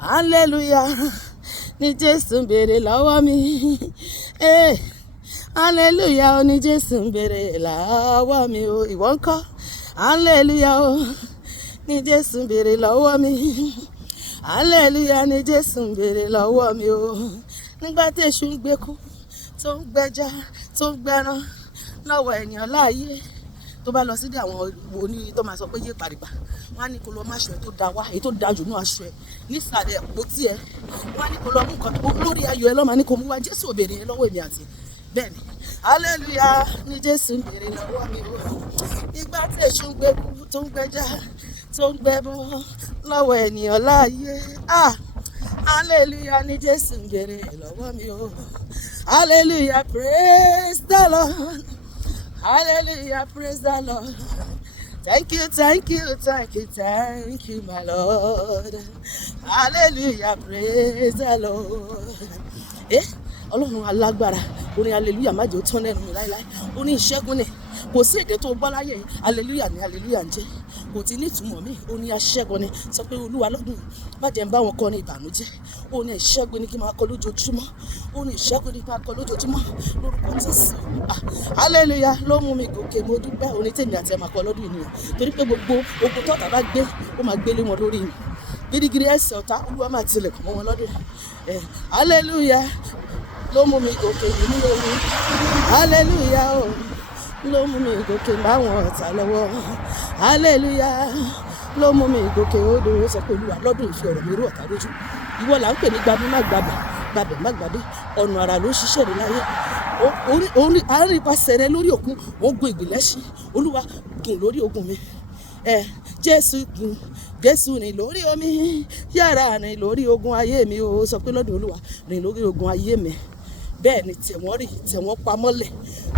hallelujah ní Jésù ń béèrè lọ́wọ́ mi. Hallelujah ní Jésù ń béèrè lọ́wọ́ mi o. Ìwọ ńkọ́? Hallelujah o ní Jésù ń béèrè lọ́wọ́ mi. Hallelujah ní Jésù ń béèrè lọ́wọ́ mi o. Nígbà tí èṣù ń gbékú tó ń gbẹja tó ń gbẹran lọ́wọ́ ènìyàn láàyè, tó bá lọ síbi àwọn oní tó máa sọ pé yé paripa, wọ́n á ní kó lọ má aṣọ ẹ tó da wá, èyí tó da jù ní aṣọ ẹ nísàlẹ̀ àpótí ẹ, wọ́n á ní kó lọ mú nǹkan lórí ayọ̀ ẹ lọ́mọ ní kó mú wá. Jésù ò béèrè yẹn lọ́wọ́ èmi àti bẹ́ẹ̀ ni. Hallelujah ní Jésù ń béèrè lọ́wọ́ mi o. Nígbà tí èṣù ń gbékú tó ń gbẹja tó ń gbẹbọ lọ́wọ́ ènìyàn láàyè, hallelujah ní Jésù ń béèrè lọ́wọ́ mi o. Hallelujah, praise the Lord. Hallelujah, praise the Lord. Thank you, thank you, thank you, thank you, my Lord. Hallelujah, praise the Lord. Ọlọ́run alágbára, orin hallelujah má jẹ́ ó tán lẹ́nu mi láíláí. Orin ìṣẹ́gun ni, kò sí èdè tó gbọ́ láyé, hallelujah ni hallelujah ń jẹ́. Kò ti ní ìtumọ̀ mi, orin aṣẹ́gun ni. Sọ pé Olúwa lọ́dún má jẹ́ ń bá wọn kọ ní ìbànújẹ́. Orin ìṣẹ́gun ni kí n máa kọ lójoojúmọ́. Orin ìṣẹ́gun ni kí n máa kọ lójoojúmọ́ lórúkọ Jésù. Hallelujah ló mú mi gòkè, mo dúpẹ́. Orin tèmi àti ẹ máa kọ lọ́dún yìí, torí pé gbogbo ogun tọ́ta bá gbé ó máa gbélé wọn lórí mi. Gírígírí ẹsẹ̀ ọ̀tá Olúwa máa tilẹ̀kùn mọ́ wọn lọ́dún yìí. Hallelujah ló mú mi gòkè nínú omi. Hallelujah o ló mú mi gòkè báwọn ọ̀tá lọ́wọ́. Hallelujah ló mú mi gòkè odò. Sọ pé Olúwa lọ́dún ìfi ọ̀rọ̀ mi rú ọ̀tá lójú. Ìwọ là ń pè ní gbabí má gbabẹ̀, gbabẹ̀ má gbabé. Ọ̀nà àrà ló ń ṣiṣẹ́ rẹ láyé. Àárín ipasẹ̀ rẹ lórí òkun wọ́n gun ìgbìlẹ́sìn. Olúwa gùn lórí ogun mi. Jésù gùn, Jésù rìn lórí omi, yára rìn lórí ogun ayé mi o. Sọ pé lọ́dún Olúwa rìn lórí ogun ayé mi. Bẹ́ẹ̀ ni tẹ̀wọ́n rì, tẹ̀wọ́n pamọ́lẹ̀,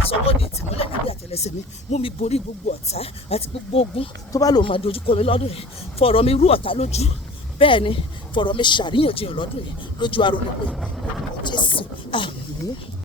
sọwọ́ di tẹ̀mọ́lẹ̀ níbi àtẹlẹsẹ̀ mi. Mú mi borí gbogbo ọ̀tá àti gbogbo ogun tó bá lòun máa dojúkọ mi lọ́dún yìí. Fọ̀rọ̀ mi rú ọ̀tá lójú. Bẹ́ẹ̀ ni fọ̀rọ̀ mi ṣàríyànjiyàn lọ́dún yìí lójú arónípé. Jésù àmín.